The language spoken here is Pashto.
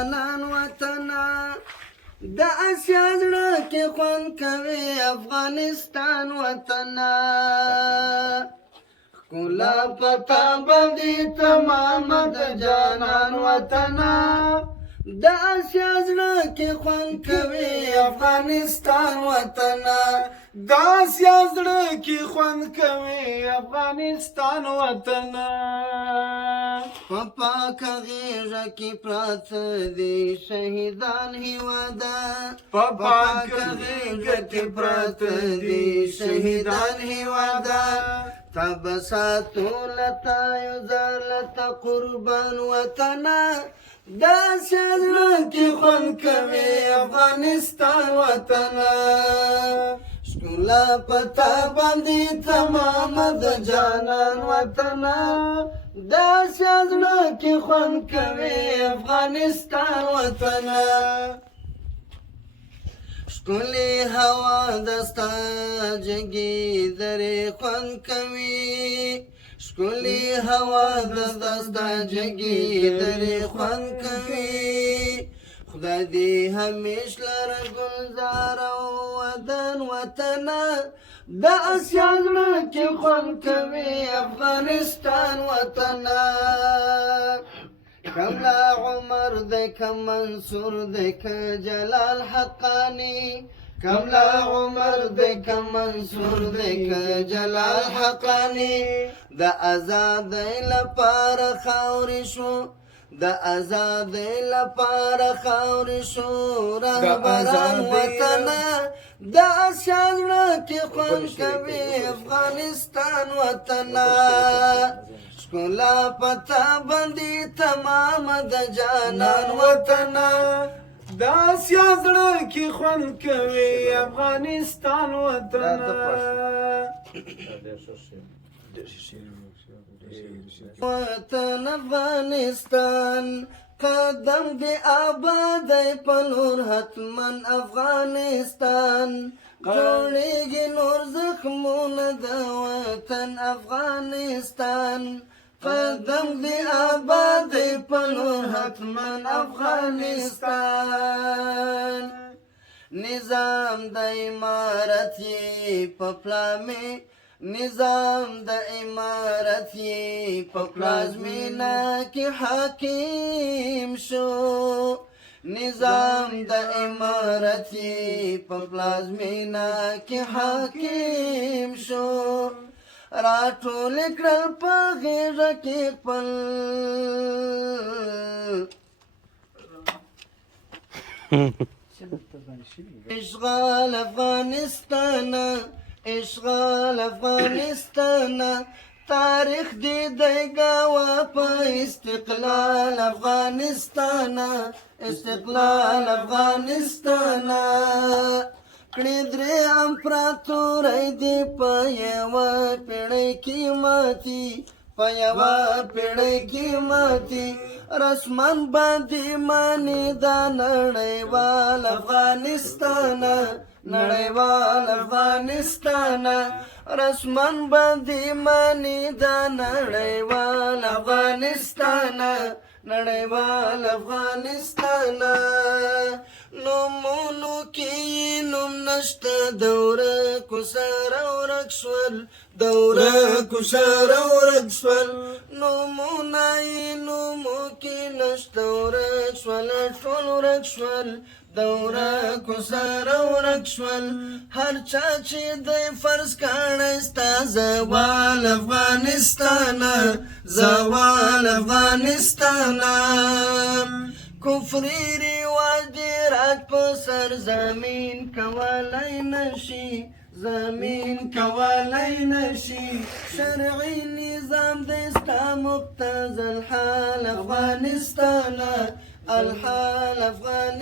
جانان وطنا د اسیا زړه کې خوند کوي افغانستان وطنا ښکلا پتا باندې تمام د جانان وطنا د اسیا زړه کې خوند کوي افغانستان وطنا د اسیا زړه کې خوند کوي افغانستان وطنا په پاکه غېږه کې پراته دي شهیدان هېواده په پاکه غېږه کې پراته دي شهیدان هېواده تا به ساتو لتا یو ځار لتا قربان وطنه د اسیا زړه کې خوند کوي افغانستان وطنه ښکلا پتا باندې تمام د جانان وطنه د اسیا زړه کې خوند کوي افغانستان وطنه ښکلې هوا دستا جګې درې خوند کوي ښکلې هوا دستا جګې درې خوند کوي خدای دې همیش لره ګلزار او ودان وطنه د اسیا زړه کې خوند کوي افغانستان وطنه کملا عمر دې که منصور دې که جلال حقانی کملا عمر دې که منصور دې که جلال حقانی د آزادۍ لپاره خاورې شو د آزادۍ لپاره خاورې شو رهبران وطنه د اسیا زړه کې خوند کوي افغانستان وطنه ښکلا پتا باندې تمام د جانان وطنه د اسیا زړه کې خوند کوي افغانستان وطنه وطن افغانستان قدم دی آبادی په لور حتمن افغانستان جوړیږي نور زخمونه د وطن افغانستان قدم دی آبادی په لور حتمن افغانستان نظام د امارت په پلامې نظام د امارت په پلازمینه کې حاکم شو نظام د امارت په پلازمینه کې حاکم شو راټول کړل په غېږه کې خپل اشغال افغانستان اشغال افغانستان تاریخ دی دیگاوا په استقلال افغانستان استقلال افغانستان کړي درې امپراتورۍ دی په یوه پیړۍ کې ماتي په یوه پیړۍ کې ماتي رسمن باندې مانی دا نړیوال افغانستان نړیوال افغانستان رسمن باندې مانی دا نړیوال افغانستان نړیوال افغانستان نومونو کې نوم نشته دوره کوسر ورک شول دوره کوسر ورک شول نومونه یې نومو کې نشته ورک شول ټول ورک شول دوره کوسر ورک شول هر چا چې دی فرض کړی ستا زوال افغانستان زوال افغانستان کفري رواج دی راج په سر زمین کولی نشي زمین کولی نشي شرعي نظام دی ستا مقتضى الحال افغانستان الحال افغانستان